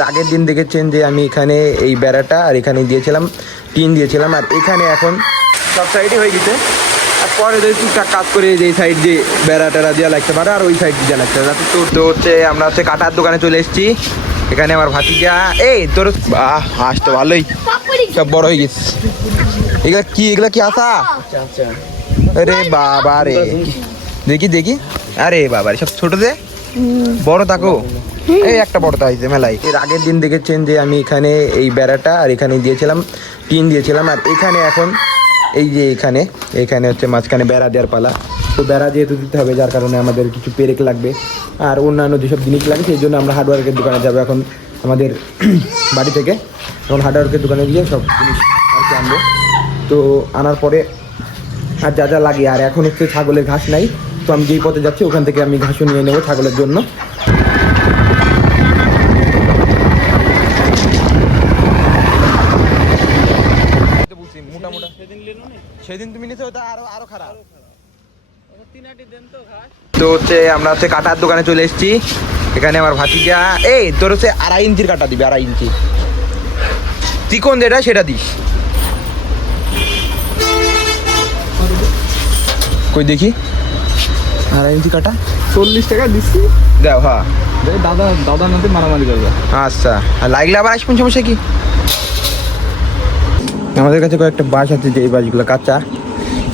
এর আগের দিন দেখেছেন যে আমি এখানে এই বেড়াটা আর এখানে দিয়েছিলাম, টিন দিয়েছিলাম, আর এখানে এখন সব সাইডে হয়ে গেছে। আর পরে যদি টুকটাক কাজ করে যে সাইড দিয়ে বেড়া টেড়া দেওয়া লাগতে পারে আর ওই সাইড দেওয়া লাগতে পারে। তো হচ্ছে আমরা হচ্ছে কাটার দোকানে চলে এসেছি। এখানে আমার ভাতিজা, এই তোর হাঁস তো ভালোই সব বড় হয়ে গেছে। এগুলা কি আসা? আরে বাবা রে, দেখি দেখি, আরে বাবা রে সব ছোট দে, বড় থাকো। এই একটা বড় হয়েছে মেলায়। এর আগের দিন দেখেছেন যে আমি এখানে এই বেড়াটা আর এখানে দিয়েছিলাম, টিন দিয়েছিলাম, আর এখানে এখন এই যে এখানে হচ্ছে মাঝখানে বেড়া দেওয়ার পালা। তো বেড়া যেহেতু দিতে হবে, যার কারণে আমাদের কিছু পেরেক লাগবে আর অন্যান্য যেসব জিনিস লাগে, সেই জন্য আমরা হার্ডওয়্যারের দোকানে যাবো এখন আমাদের বাড়ি থেকে। এখন হার্ডওয়্যারের দোকানে গিয়ে সব জিনিস আর কি আনবো। তো আনার পরে আর যা যা লাগে, আর এখন হচ্ছে ছাগলের ঘাস নাই, তো আমি যেই পথে যাচ্ছি ওখান থেকে আমি ঘাসও নিয়ে নেবো ছাগলের জন্য। সেদিন তুমি নিতে ওটা আরো খারাপ। তো হচ্ছে আমরা হচ্ছে কাটার দোকানে চলে এসেছি। এখানে আমার ভাতিজা, এই তোর হচ্ছে 2.5 ইঞ্চির কাটা দিবি, 2.5 ইঞ্চি চিকন যেটা সেটা দিস। কই দেখি 2.5 ইঞ্চি কাটা 40 টাকা দিচ্ছি, দাও। হ্যাঁ দাদা নাতে মারামারি করবে। আচ্ছা, আর লাগলে আবার আসবেন, সমস্যা কি? আমাদের কাছে কয়েকটা বাঁশ আছে, যে এই বাঁশগুলো কাঁচা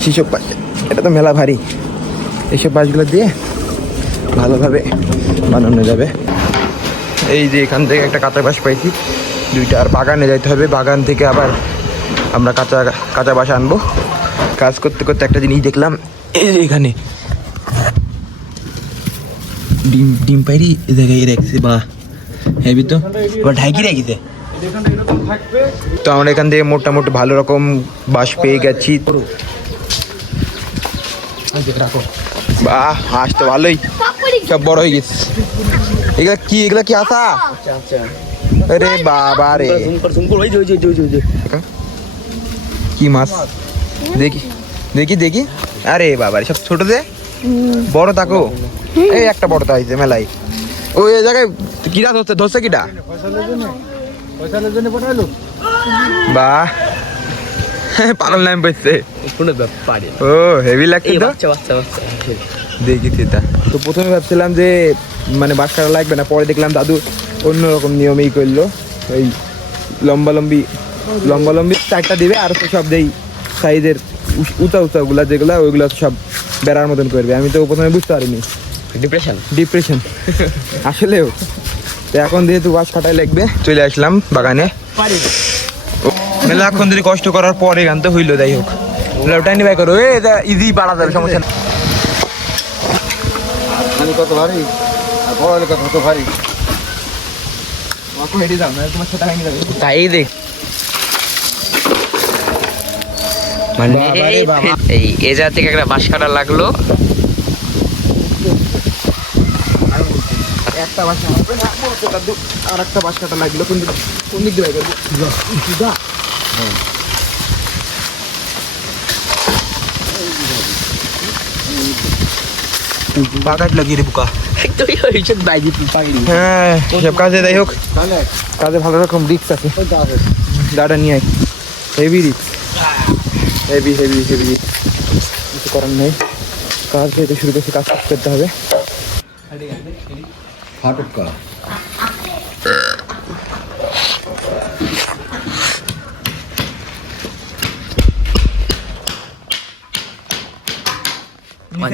সেসব বাঁশ, এটা তো মেলা ভারী, এইসব বাঁশগুলো দিয়ে ভালোভাবে বানানো যাবে। এই যে এখান থেকে একটা কাঁচা বাঁশ পাইছি দুইটা, আর বাগানে যাইতে হবে, বাগান থেকে আবার আমরা কাঁচা বাঁশ আনবো। কাজ করতে করতে একটা জিনিস দেখলাম, এই যে এখানে ডিম পাইরি এ জায়গায় রাখছে, বা হেবি তো এবার ঢাকি রেখেছে। তো আমরা এখান থেকে মোটামুটি ভালো রকম বাঁশ পেয়ে গেছি। বাহ, হাঁস তো ভালোই সব বড় হয়ে গেছে। এগুলা কি আসা? আরে বাবা রে, কি মাছ? দেখি দেখি দেখি, আরে বাবা রে সব ছোট দে, বড় থাকো। এই একটা বড় হয়েছে মেলায়। ওই জায়গায় কিরা ধরছে কিটা? বাহ, পাগল নাম পেয়েছে। ও হেভি লাগছে তো, দেখি সেটা। তো প্রথমে ভাবছিলাম যে মানে বাঁশ কাটা লাগবে না, পরে দেখলাম দাদু অন্যরকম নিয়মেই করলো। এই লম্বা লম্বি 4টা দিবে, আর তো সব যেই সাইজের উঁচাগুলা যেগুলা, ওইগুলো সব বেড়ার মতন করবে। আমি তো প্রথমে বুঝতে পারিনি, ডিপ্রেশন আসলেও। তো এখন যেহেতু বাঁশ কাটাই লাগবে, চলে আসলাম বাগানে। মেলাক্ষণ ধরে কষ্ট করার পরে গান তো হইলো, যাই হোক ওটাই নিবাই করো, এটা ইজি পারা যাবে, সমস্যা না। কত ভারী আর পড়ালেখা কত ভারী, হেঁটে যাও না তোমার সেটা ভেঙে যাবে। তাই দেখ মানে এই এজা থেকে একটা বাঁশ কাটা লাগলো, একটা বাঁশ হবে না, আর একটা বাঁশ কাটা লাগলো। কোন দিক দিয়ে করবো? বাগাট লাগিয়ে রে বুকা। হ্যাঁ, সব কাজে যাই হোক, কাজে ভালো রকম রিক্স আছে। দাদা নিয়ে আয়, হেভি রিক্স, হেভি কিছু করার নেই। কাজ যেহেতু শুরু করছি, কাজ করতে হবে।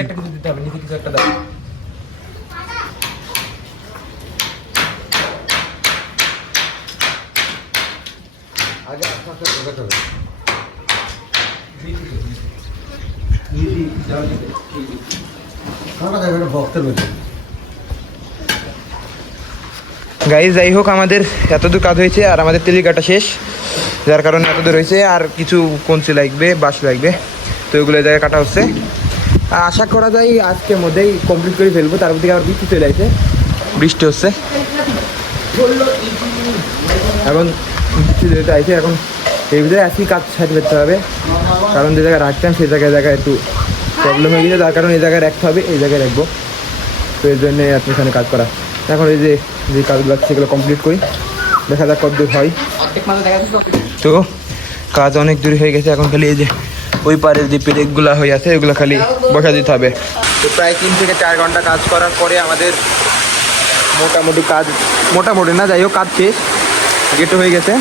একটা কিছু দিতে হবে, নিচে কিছু একটা দাও। গাইজ যাই হোক, আমাদের এতদূর কাজ হয়েছে আর আমাদের তেলি কাটা শেষ, যার কারণে এতদূর হয়েছে। আর কিছু কঞ্চি লাগবে, বাঁশ লাগবে, তো ওইগুলো জায়গায় কাটা হচ্ছে। আশা করা যায় আজকের মধ্যেই কমপ্লিট করে ফেলবো। তারপর থেকে আবার বৃষ্টি চলে আসছে, বৃষ্টি হচ্ছে এখন, বৃষ্টি যেতে আসছে এখন। এই ভিতরে আজকেই কাজ সাইড করতে হবে, কারণ যে জায়গায় রাখতাম সেই জায়গায় একটু প্রবলেম হয়ে গেছে, তার কারণে এই জায়গায় রাখতে হবে, এই জায়গায় রাখবো। তো এর জন্যে এখানে কাজ করা। এখন এই যে কাজগুলো আছে সেগুলো কমপ্লিট করি, দেখা যাক কত দূর হয়। অর্ধেক মাথা দেখা যাচ্ছে। তো কাজ অনেক দূর হয়ে গেছে, এখন খালি এই যে ওই পারের যে পেরেকগুলো হয়ে আছে এগুলো খালি বসা দিতে হবে। তো প্রায় 3 থেকে 4 ঘন্টা কাজ করার পরে আমাদের মোটামুটি কাজ, মোটামুটি না যাই হোক কাজ শেষ। গেটও হয়ে গেছে,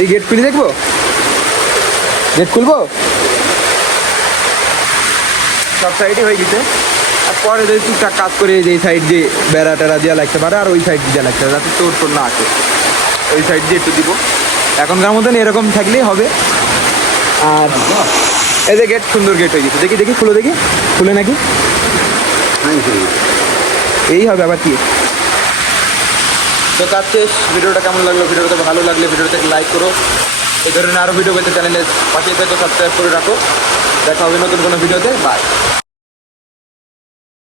এই গেট খুলে দেখবো, গেট খুলবো, সব সাইডে হয়ে গেছে। আর পরে যদি টুকটাক কাজ করে যে সাইড দিয়ে বেড়া টেরা দেওয়া লাগতে পারে, আর ওই সাইড দেওয়া লাগতে পারে যাতে চোর টোর না আসে, ওই সাইড দিয়ে একটু দিব। এখনকার মতন এরকম থাকলেই হবে। আর এই যে গেট, সুন্দর গেট হয়ে গেছে, দেখি দেখি খুলে দেখি, খুলে নাকি এই হবে আবার কি। তো কাজ শেষ। ভিডিওটা কেমন লাগলো? ভিডিওটা ভালো লাগলে ভিডিওটাকে লাইক করো। এই ধরনের আরও ভিডিও পেতে চ্যানেলের পাশেই থেকে সাবস্ক্রাইব করে রাখো। দেখা হবে নতুন কোনো ভিডিওতে। বাই।